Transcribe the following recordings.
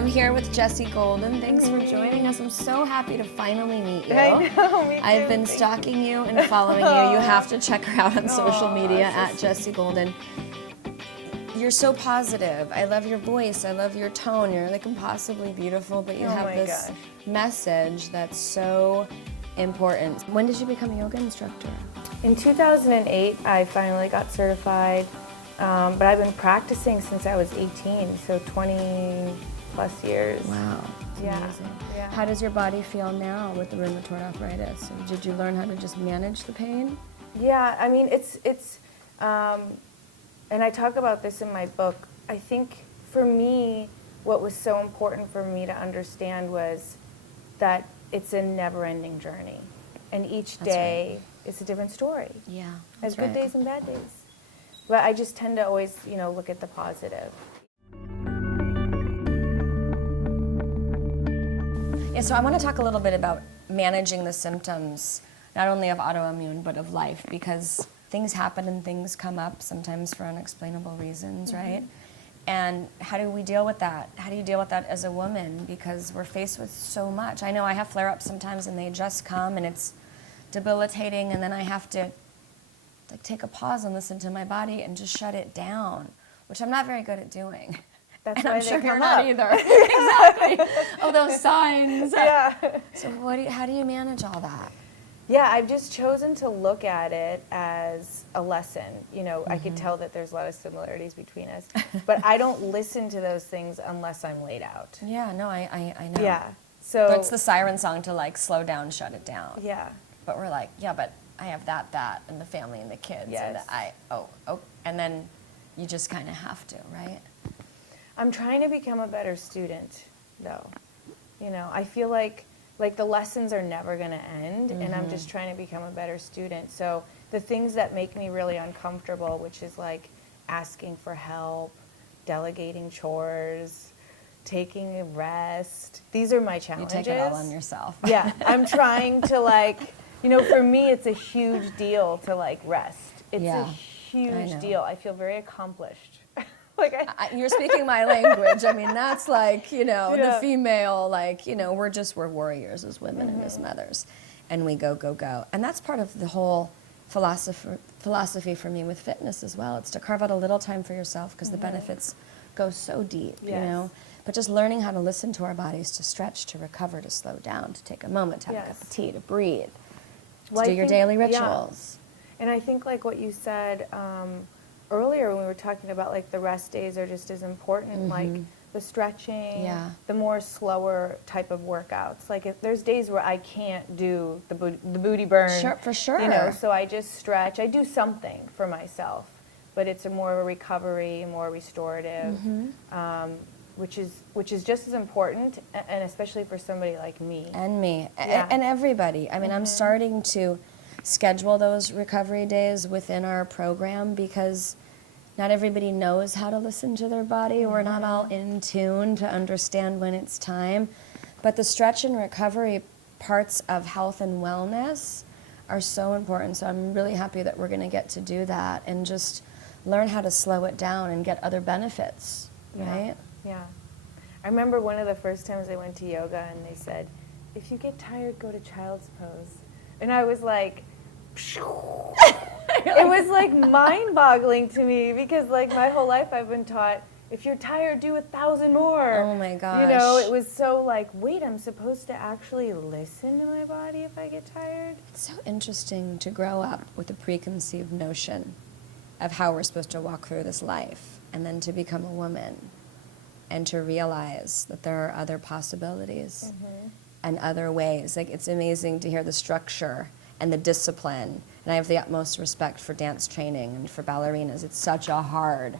I'm here with Jessie Golden. Thanks for joining us. I'm so happy to finally meet you. I know, me too. I've been stalking you and following you. You have to check her out on social media at Jessie Golden. You're so positive. I love your voice. I love your tone. You're like impossibly beautiful, but you have this message that's so important. When did you become a yoga instructor? In 2008, I finally got certified, but I've been practicing since I was 18, so 20 plus years. Wow. Yeah. Amazing. Yeah. How does your body feel now with the rheumatoid arthritis? Did you learn how to just manage the pain? Yeah, I mean, and I talk about this in my book. I think for me, what was so important for me to understand was that it's a never-ending journey. And each day is a different story. Yeah, Has good days and bad days. But I just tend to always, look at the positive. Yeah, so I want to talk a little bit about managing the symptoms, not only of autoimmune, but of life, because things happen and things come up sometimes for unexplainable reasons, right? And how do we deal with that? How do you deal with that as a woman? Because we're faced with so much. I know I have flare-ups sometimes and they just come and it's debilitating, and then I have to take a pause and listen to my body and just shut it down, which I'm not very good at doing. That's and why I'm they sure come you're up. not either. Exactly. Oh, those signs. Yeah. So how do you manage all that? Yeah, I've just chosen to look at it as a lesson. I could tell that there's a lot of similarities between us, but I don't listen to those things unless I'm laid out. Yeah, no, I know. Yeah. So it's the siren song to slow down, shut it down. Yeah. But we're like, yeah, but I have that, and the family and the kids. Yes. And and then you just kind of have to, right? I'm trying to become a better student, though. I feel like the lessons are never going to end, and I'm just trying to become a better student. So the things that make me really uncomfortable, which is asking for help, delegating chores, taking a rest, these are my challenges. You take it all on yourself. Yeah, I'm trying to for me it's a huge deal to rest. It's a huge deal. I feel very accomplished. You're speaking my language. I mean, that's the female, we're warriors as women and as mothers, and we go. And that's part of the whole philosophy for me with fitness as well. It's to carve out a little time for yourself because the benefits go so deep, But just learning how to listen to our bodies, to stretch, to recover, to slow down, to take a moment, to have a cup of tea, to breathe, to do your daily rituals. Yeah. And I think what you said earlier when we were talking about the rest days are just as important, the stretching, the more slower type of workouts. If there's days where I can't do the booty burn, Sure, for sure. So I just stretch. I do something for myself, but it's more of a recovery, more restorative, which is just as important, and especially for somebody like me. And me, and everybody. I mean, I'm starting to schedule those recovery days within our program because not everybody knows how to listen to their body. We're not all in tune to understand when it's time. But the stretch and recovery parts of health and wellness are so important. So I'm really happy that we're going to get to do that and just learn how to slow it down and get other benefits, right? Yeah. I remember one of the first times I went to yoga and they said, if you get tired, go to child's pose. And I was like, it was mind-boggling to me because my whole life I've been taught, if you're tired, do 1,000 more. Oh my gosh. It was so wait, I'm supposed to actually listen to my body if I get tired? It's so interesting to grow up with a preconceived notion of how we're supposed to walk through this life, and then to become a woman and to realize that there are other possibilities and other ways. It's amazing to hear the structure and the discipline. And I have the utmost respect for dance training and for ballerinas. It's such a hard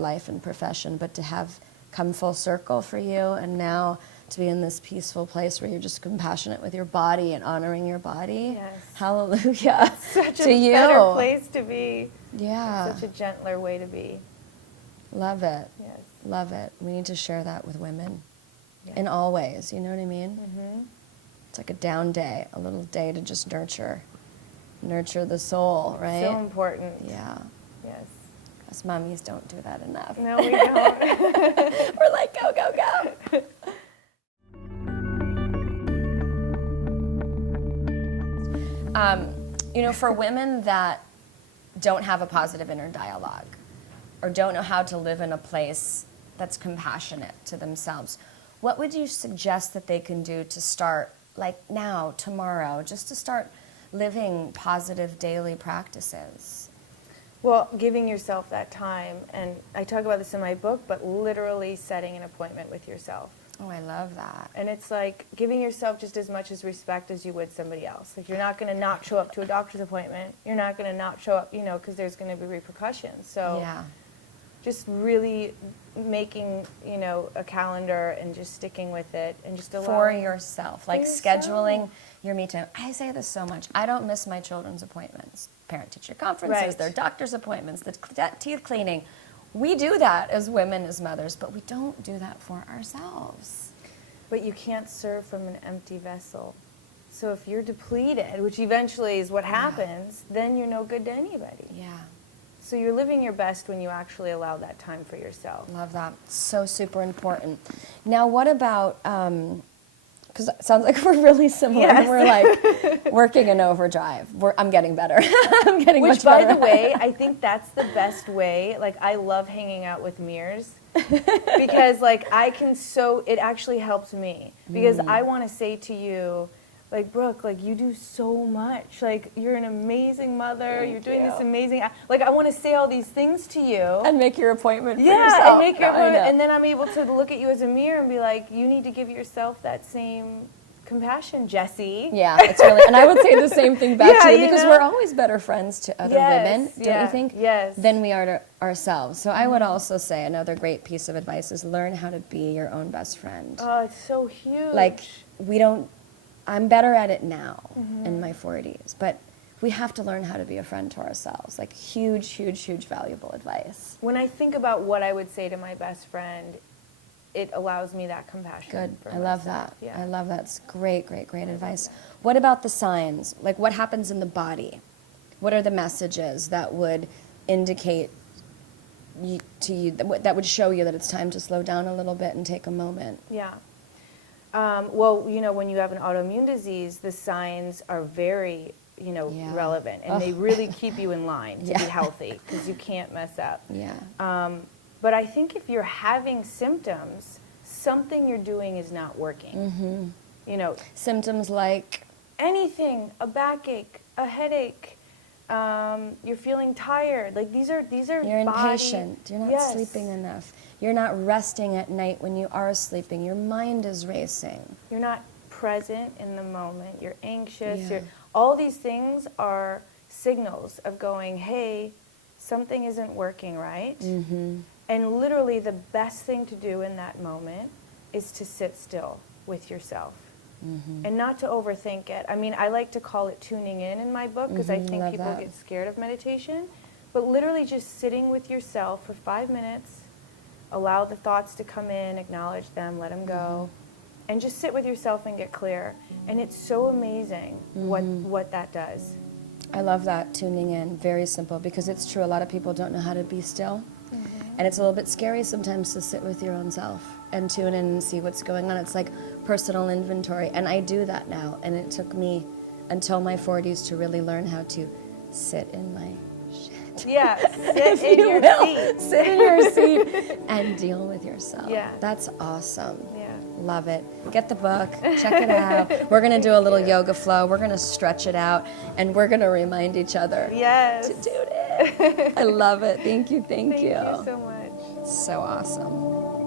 life and profession, but to have come full circle for you and now to be in this peaceful place where you're just compassionate with your body and honoring your body. Yes. Hallelujah. Such to a you. better place to be. Yeah. Such a gentler way to be. Love it. Yes. Love it. We need to share that with women in all ways, you know what I mean? It's like a down day, a little day to just nurture the soul, right? So important. Yeah. Yes. Us mommies don't do that enough. No, we don't. We're like, go, go, go. For women that don't have a positive inner dialogue or don't know how to live in a place that's compassionate to themselves, what would you suggest that they can do to start, like now, tomorrow, just to start living positive daily practices? Well, giving yourself that time, and I talk about this in my book, but literally setting an appointment with yourself. Oh, I love that. And it's like giving yourself just as much as respect as you would somebody else. Like, you're not going to not show up to a doctor's appointment. You're not going to not show up, because there's going to be repercussions. So Yeah. just really making, a calendar and just sticking with it and just allowing. For yourself, like yourself. scheduling your me time. I say this so much. I don't miss my children's appointments, parent-teacher conferences, Right. their doctor's appointments, the teeth cleaning. We do that as women, as mothers, but we don't do that for ourselves. But you can't serve from an empty vessel. So if you're depleted, which eventually is what happens, then you're no good to anybody. Yeah, So you're living your best when you actually allow that time for yourself. love that. So super important. Now, what about, because it sounds like we're really similar. Yes. We're like working in overdrive. I'm getting better. I'm getting Which, much by better. the way, I think that's the best way. Like, I love hanging out with mirrors because, like, it actually helps me because I want to say to you, like, Brooke, like, you do so much. Like, you're an amazing mother. You're doing this amazing. Like, I want to say all these things to you. And make your appointment for Yeah, yourself. and make your I know. appointment, and then I'm able to look at you as a mirror and be like, you need to give yourself that same compassion, Jessie. Yeah, it's really, and I would say the same thing back Yeah, to you you because know? we're always better friends to other women, don't you think? Yes. Than we are to ourselves. So I would also say another great piece of advice is learn how to be your own best friend. Oh, it's so huge. Like, I'm better at it now in my 40s, but we have to learn how to be a friend to ourselves. Like, huge, huge, huge valuable advice. When I think about what I would say to my best friend, it allows me that compassion. Good. for I love myself. that. Yeah. I love that. It's great, great, great advice. What about the signs? Like, what happens in the body? What are the messages that would indicate to you, that would show you that it's time to slow down a little bit and take a moment? Yeah. Well, when you have an autoimmune disease, the signs are very, Yeah. relevant, and they really keep you in line to Yeah. be healthy because you can't mess up. Yeah. But I think if you're having symptoms, something you're doing is not working. Symptoms like? Anything, a backache, a headache, you're feeling tired. Like, these are You're impatient. You're not Yes. sleeping enough. You're not resting at night when you are sleeping. Your mind is racing. You're not present in the moment. You're anxious. Yeah. All these things are signals of going, hey, something isn't working right. Mm-hmm. And literally the best thing to do in that moment is to sit still with yourself. Mm-hmm. And not to overthink it. I mean, I like to call it tuning in my book because I think love people that. get scared of meditation. But literally just sitting with yourself for 5 minutes, allow the thoughts to come in, acknowledge them, let them go, and just sit with yourself and get clear. And it's so amazing what that does. I love that, tuning in. Very simple, because it's true. A lot of people don't know how to be still. And it's a little bit scary sometimes to sit with your own self and tune in and see what's going on. It's like personal inventory. And I do that now. And it took me until my 40s to really learn how to sit in my shit. Yeah, If sit in you your will, seat. sit in your seat and deal with yourself. Yeah. That's awesome. Yeah. Love it. Get the book. Check it out. We're going to do a little yoga flow. We're going to stretch it out. And we're going to remind each other Yes. to do it. I love it. Thank you. Thank you. Thank you so much. So awesome.